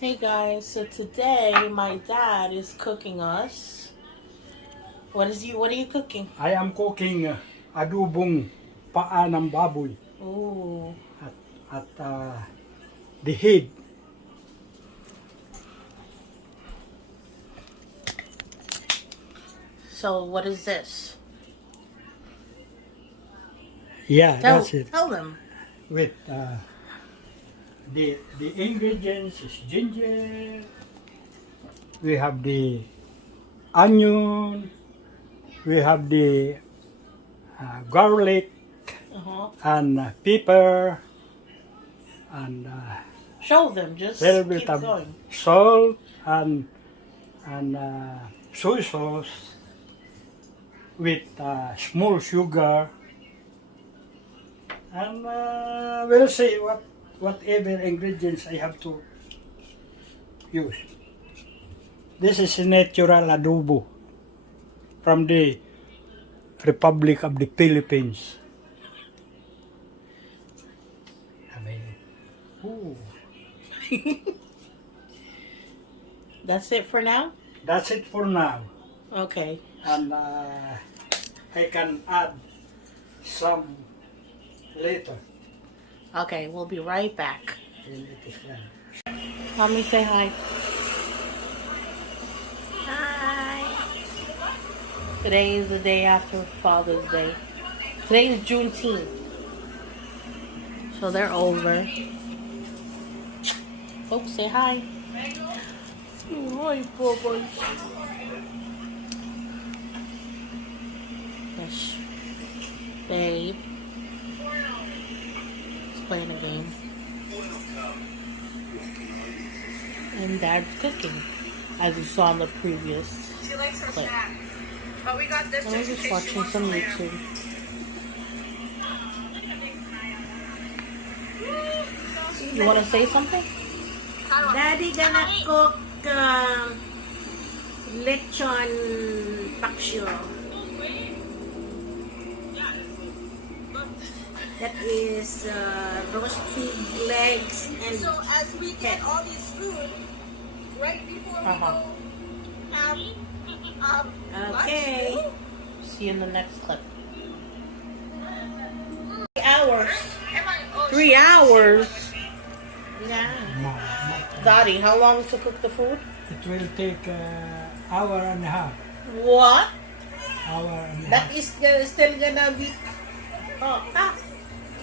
Hey guys, so today my dad is cooking us. What are you cooking? I am cooking adobong paa ng baboy Ooh. at the head. So what is this? Yeah, that's it. Tell them. With the ingredients is ginger. We have the onion. We have the garlic and pepper and Show them. Just little bit keep of going. salt and soy sauce with small sugar, and we'll see whatever ingredients I have to use. This is a natural adobo from the Republic of the Philippines. Ooh. That's it for now? That's it for now. Okay. And I can add some later. Okay, we'll be right back. When it is done. Mommy, say hi. Hi. Today is the day after Father's Day. Today is Juneteenth. So they're over. Folks, say hi. Hi, Bubba. Yes. Babe. He's playing a game. And Dad's cooking, as you saw in the previous She likes her clip. snack. But we got this And we're just just in case she watching wants some some later. YouTube. You want to say something? Daddy gonna cook lechon paksyo. That is roast pig legs and So as we get all these food, right before we go have okay. lunch, See you in the next clip. 3 hours. 3 hours? Yeah. Daddy, how long to cook the food? It will take hour and a half. What? Hour and a That half. is still gonna be tough.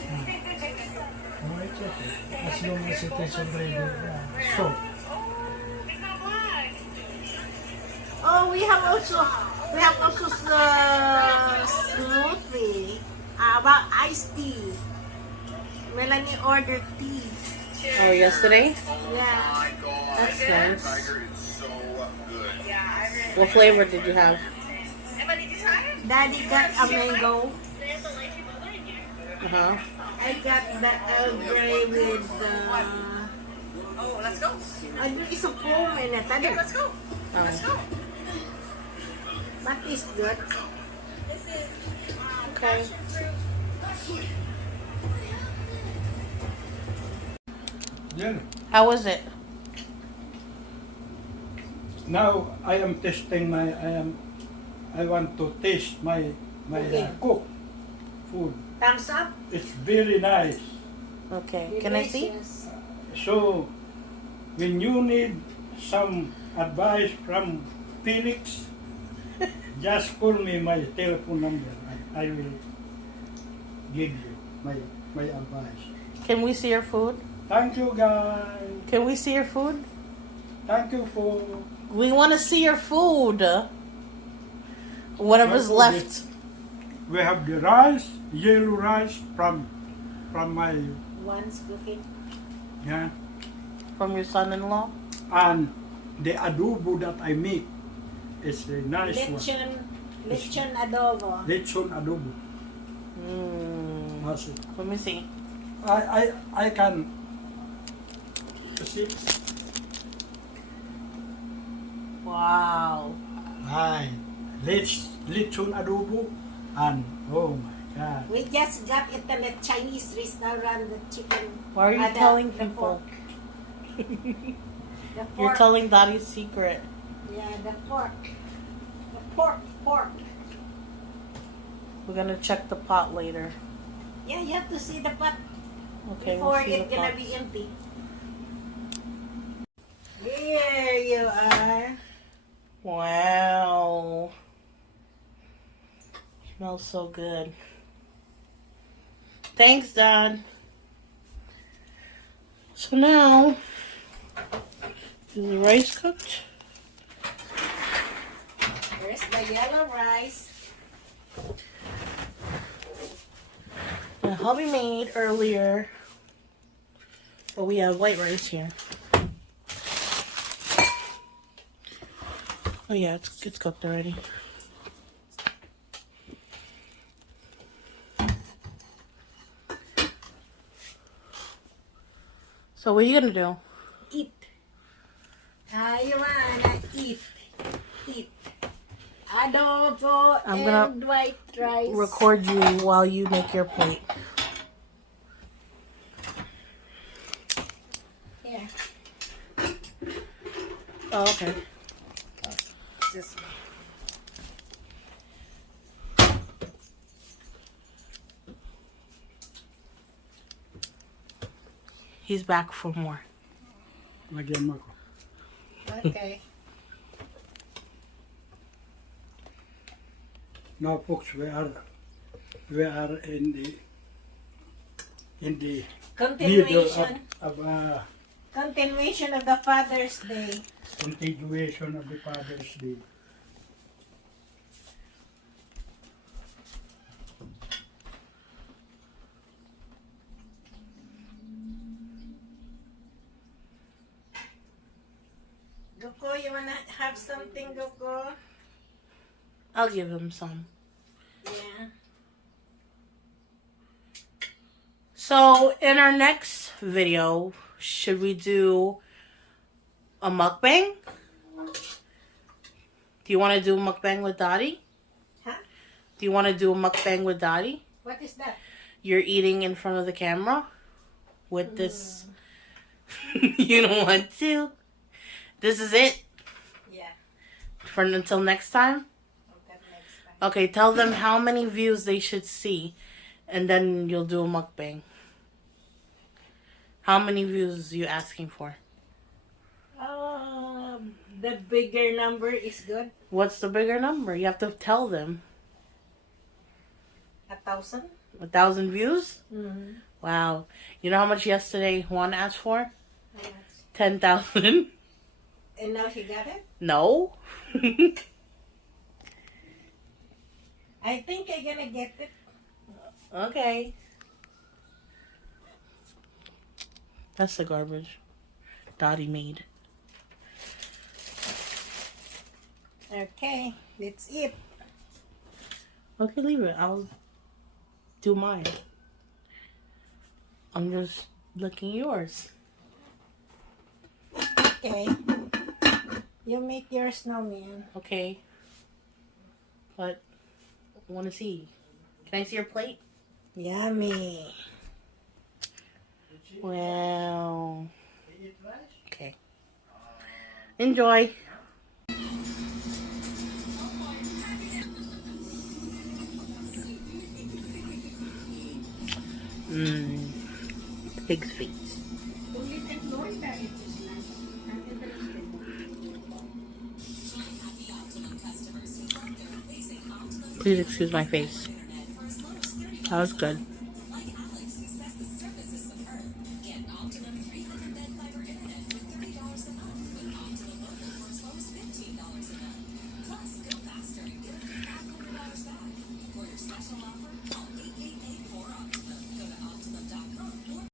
No, it's okay. As long as it is already soaked. Oh, we have also smoothie. About iced tea. Melanie ordered tea. Oh, yesterday? Yeah. That's nice. What flavor did you have? Daddy got a mango. Uh-huh. I got the Earl Grey with oh, let's go. ano isa foam in it. Ano? Let's go. Let's go. But it's good. This is Okay. Yeah. How was it? Now I am testing I want to taste my Okay. cook food. Thumbs up. It's very nice. Okay. Can I see? Delicious. So when you need some advice from Felix, just call me my telephone number. I will give you my advice. Can we see your food? Thank you guys. Can we see your food? Thank you for We want to see your food. Whatever's What food left. we have the rice, yellow rice from my One's cooking. yeah, From your son-in-law? and the adobo that I make is a nice one. Lechon adobo. Lechon adobo. Mm. That's it. Let me see. I can see. Wow. Right. Lechon adobo and oh my god. We just got it in the Chinese restaurant, the chicken. Why are you the- telling the people? pork. The You're pork. telling Daddy's secret. Yeah, the pork. The pork. We're gonna check the pot later. Yeah, you have to see the pot Okay, before we'll see it's the gonna pot. be empty. Here you are. Wow. Smells so good. Thanks, Dad. So now, is the rice cooked? There's the yellow rice. The hubby made earlier, but we have white rice here. Oh yeah, it's cooked already. So what are you gonna do? Eat. I wanna eat. Eat. Adobo I'm and gonna white rice. Record you while you make your plate. Here. Oh, okay. This one. He's back for more. Lagyan mo ako. Okay. Now, folks, we are in the middle Continuation. of Continuation of the Father's Day. continuation of the Father's Day. Goko, you wanna have something, Goko? I'll give him some. Yeah. So in our next video, should we do a mukbang? Do you want to do a mukbang with Daddy? Huh? Do you want to do a mukbang with Daddy? What is that? You're eating in front of the camera with this. You don't want to? This is it Yeah. for until next time? Okay, next time. Okay, tell them how many views they should see, and then you'll do a mukbang. How many views are you asking for? The bigger number is good. What's the bigger number? You have to tell them. 1,000. 1,000 views? Mm-hmm. Wow. You know how much yesterday Juan asked for? 10,000. And now he got it? No. I think I'm gonna get it. Okay. That's the garbage Dottie made. Okay, let's eat. Okay, leave it. I'll do mine. I'm just licking yours. Okay. You make yours now, man. Okay. But I want to see. Can I see your plate? Yummy. Wow. Okay. Enjoy. Mmm. Pig's feet. Please excuse my face. That was good.